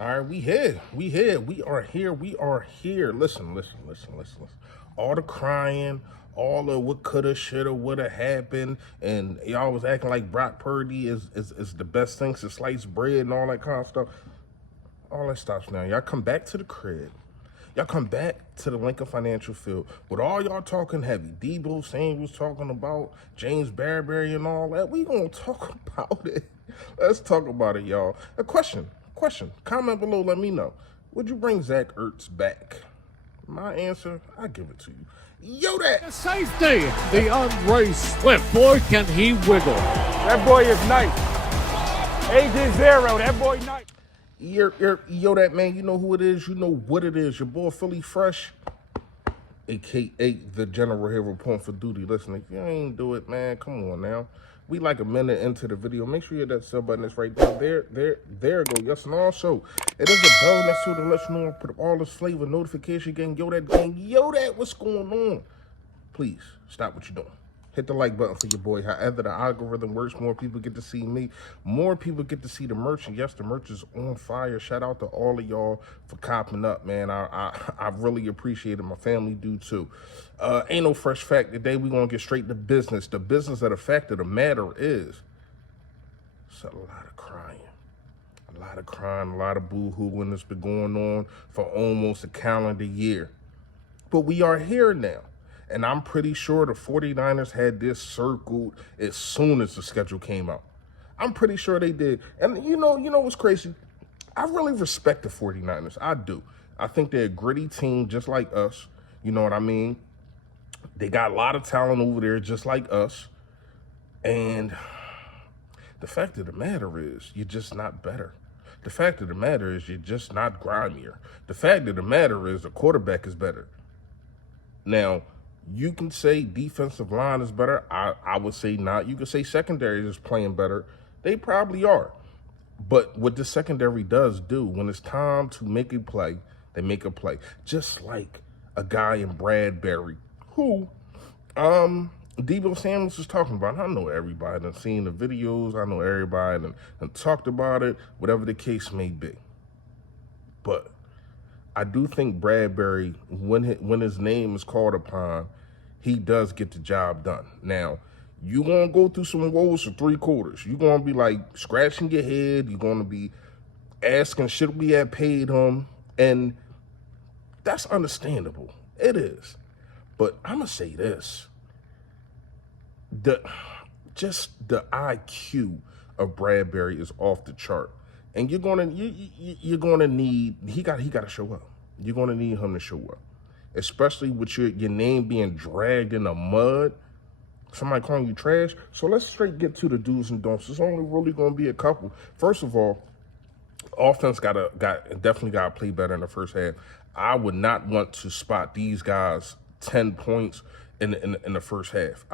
All right, we here. We here. We are here. We are here. Listen. All the crying, all the what coulda, shoulda, woulda happened, and y'all was acting like Brock Purdy is the best thing since sliced bread and all that kind of stuff. All that stops now. Y'all come back to the crib. Y'all come back to the Lincoln Financial Field with all y'all talking heavy. Deebo saying was talking about James Bradberry and all that. We gonna talk about it. Let's talk about it, y'all. A question. Comment below, let me know. Would you bring Zach Ertz back? My answer, I give it to you. Yo, that safety. The unraced Swift. Boy, can he wiggle. That boy is nice. AJ Zero, that boy nice. Yo, that man, you know who it is. You know what it is. Your boy Philly Fresh, a.k.a. the General here reporting for duty. Listen, if you ain't do it, man, come on now. We like a minute into the video. Make sure you hit that sub button. It's right down there. There go. Yes, and also, it is a bell next to it to let you know I put up all this flavor notification gang. Yo, that, what's going on? Please, stop what you're doing. Hit the like button for your boy. However the algorithm works, more people get to see me. More people get to see the merch. And yes, the merch is on fire. Shout out to all of y'all for copping up, man. I really appreciate it. My family do too. Ain't no fresh fact today. We're going to get straight to business. The business of the fact of the matter is it's a lot of crying. A lot of boo-hooing that's been going on for almost a calendar year. But we are here now. And I'm pretty sure the 49ers had this circled as soon as the schedule came out. I'm pretty sure they did. And you know what's crazy? I really respect the 49ers. I do. I think they're a gritty team just like us. You know what I mean? They got a lot of talent over there just like us. And the fact of the matter is you're just not better. The fact of the matter is you're just not grimier. The fact of the matter is the quarterback is better. Now, you can say defensive line is better. I would say not. You could say secondary is playing better. They probably are. But what the secondary does do, when it's time to make a play, they make a play. Just like a guy in Bradberry who Deebo Samuels was talking about. I know everybody done seen the videos. I know everybody done talked about it, whatever the case may be. But I do think Bradberry, when his name is called upon, he does get the job done. Now, you're going to go through some woes for 3 quarters. You're going to be like scratching your head. You're going to be asking, should we have paid him? And that's understandable. It is. But I'm going to say this. The IQ of Bradberry is off the chart. And you're gonna need, he got to show up. You're gonna need him to show up, especially with your name being dragged in the mud. Somebody calling you trash. So let's straight get to the do's and don'ts. There's only really gonna be a couple. First of all, offense definitely got to play better in the first half. I would not want to spot these guys 10 points in the first half.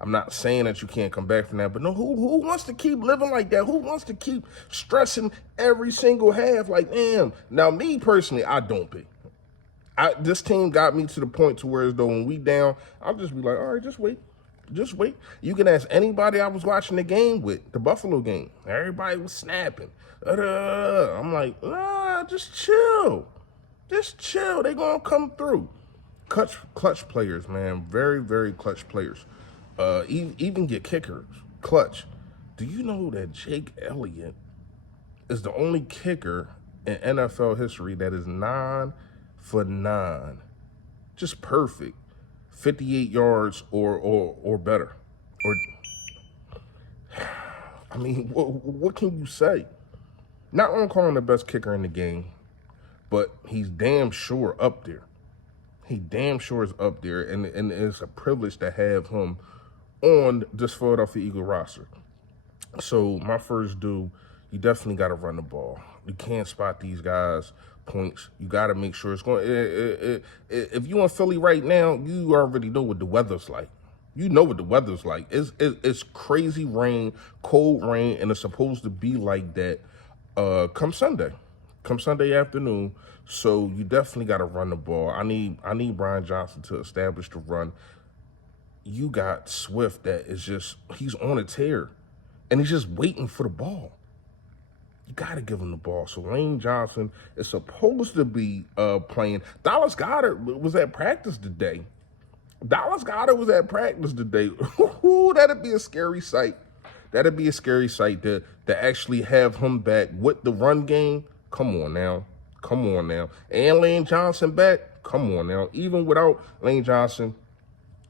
I'm not saying that you can't come back from that, but no, who wants to keep living like that? Who wants to keep stressing every single half like, damn? Now, me personally, I don't be. This team got me to the point to where as though when we down, I'll just be like, all right, just wait. You can ask anybody I was watching the game with, the Buffalo game. Everybody was snapping. I'm like, just chill. They gonna come through. Clutch players, man. Very, very clutch players. Even your kickers, clutch. Do you know that Jake Elliott is the only kicker in NFL history that is 9 for 9, just perfect, 58 yards or better? Or, I mean, what can you say? Not only calling the best kicker in the game, but he's damn sure up there. He damn sure is up there, and it's a privilege to have him on this Philadelphia Eagle roster. So my first do, you definitely got to run the ball. You can't spot these guys points. You got to make sure it's going. If you in Philly right now, you already know what the weather's like. You know what the weather's like. It's crazy rain, cold rain, and it's supposed to be like that come Sunday afternoon. So you definitely got to run the ball. I need Brian Johnson to establish the run. You got Swift that is just, he's on a tear, and he's just waiting for the ball. You got to give him the ball. So Lane Johnson is supposed to be playing. Dallas Goedert was at practice today. Ooh, that'd be a scary sight. That'd be a scary sight to actually have him back with the run game. Come on now. And Lane Johnson back. Come on now. Even without Lane Johnson,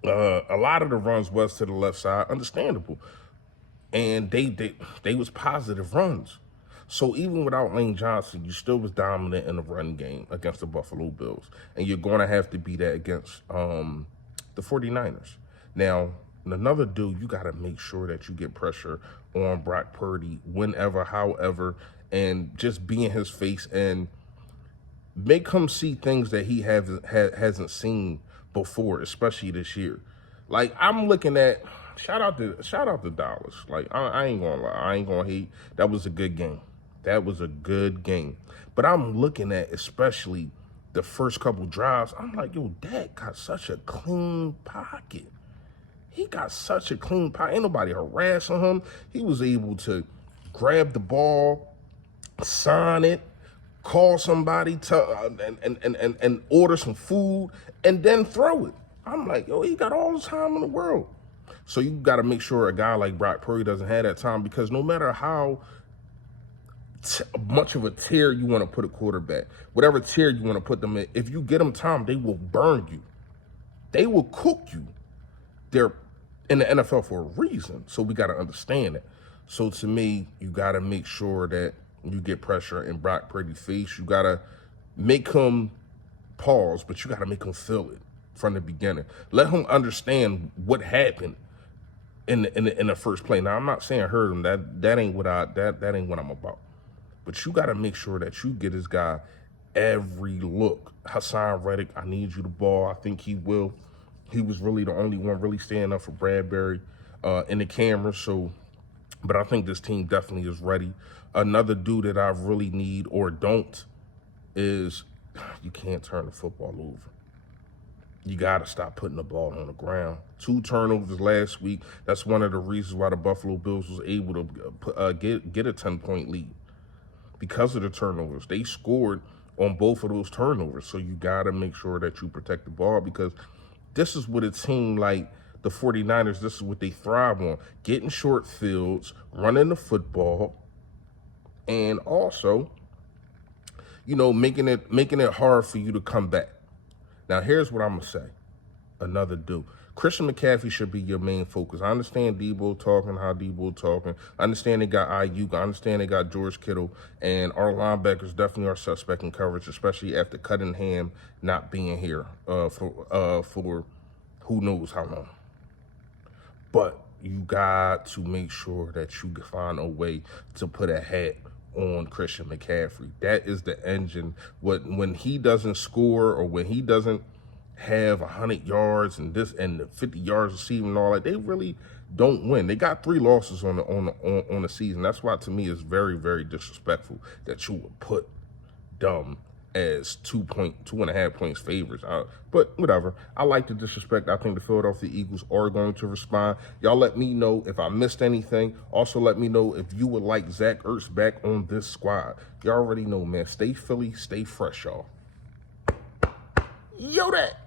a lot of the runs was to the left side. Understandable. And they was positive runs. So even without Lane Johnson, you still was dominant in the run game against the Buffalo Bills. And you're going to have to be that against the 49ers. Now, another dude, you got to make sure that you get pressure on Brock Purdy whenever, however, and just be in his face and make him see things that he hasn't seen before, especially this year. Like, I'm looking at, shout out to Dallas. Like, I ain't gonna lie, I ain't gonna hate. That was a good game. But I'm looking at especially the first couple drives. I'm like, yo, Dak got such a clean pocket. Ain't nobody harassing him. He was able to grab the ball, sign it, call somebody and order some food, and then throw it. I'm like, yo, he got all the time in the world. So you got to make sure a guy like Brock Purdy doesn't have that time, because no matter how much of a tier you want to put a quarterback, whatever tier you want to put them in, if you get them time, they will burn you. They will cook you. They're in the NFL for a reason, so we got to understand it. So to me, you got to make sure that you get pressure in Brock Purdy's face. You got to make him pause, but you got to make him feel it from the beginning. Let him understand what happened in the first play. Now, I'm not saying hurt him. That ain't what I'm about. But you got to make sure that you get this guy every look. Hassan Reddick, I need you the ball. I think he will. He was really the only one really standing up for Bradberry in the camera. So, but I think this team definitely is ready. Another dude that I really need or don't is, you can't turn the football over. You got to stop putting the ball on the ground. 2 turnovers last week. That's one of the reasons why the Buffalo Bills was able to get a 10-point lead. Because of the turnovers. They scored on both of those turnovers. So you got to make sure that you protect the ball, because this is what a team like the 49ers, this is what they thrive on. Getting short fields, running the football, and also, you know, making it hard for you to come back. Now, here's what I'm going to say. Another dude. Christian McCaffrey should be your main focus. I understand Deebo talking, I understand they got Ayuk. I understand they got George Kittle. And our linebackers definitely are suspect in coverage, especially after Cunningham not being here for who knows how long. But you got to make sure that you find a way to put a hat on Christian McCaffrey. That is the engine. When he doesn't score, or when he doesn't have 100 yards and 50 yards receiving and all that, they really don't win. They got 3 losses on the season. That's why, to me, it's very, very disrespectful that you would put them as 2.5 points favorites. But whatever. I like the disrespect. I think the Philadelphia Eagles are going to respond. Y'all let me know if I missed anything. Also, let me know if you would like Zach Ertz back on this squad. Y'all already know, man. Stay Philly, stay fresh, y'all. Yo, that.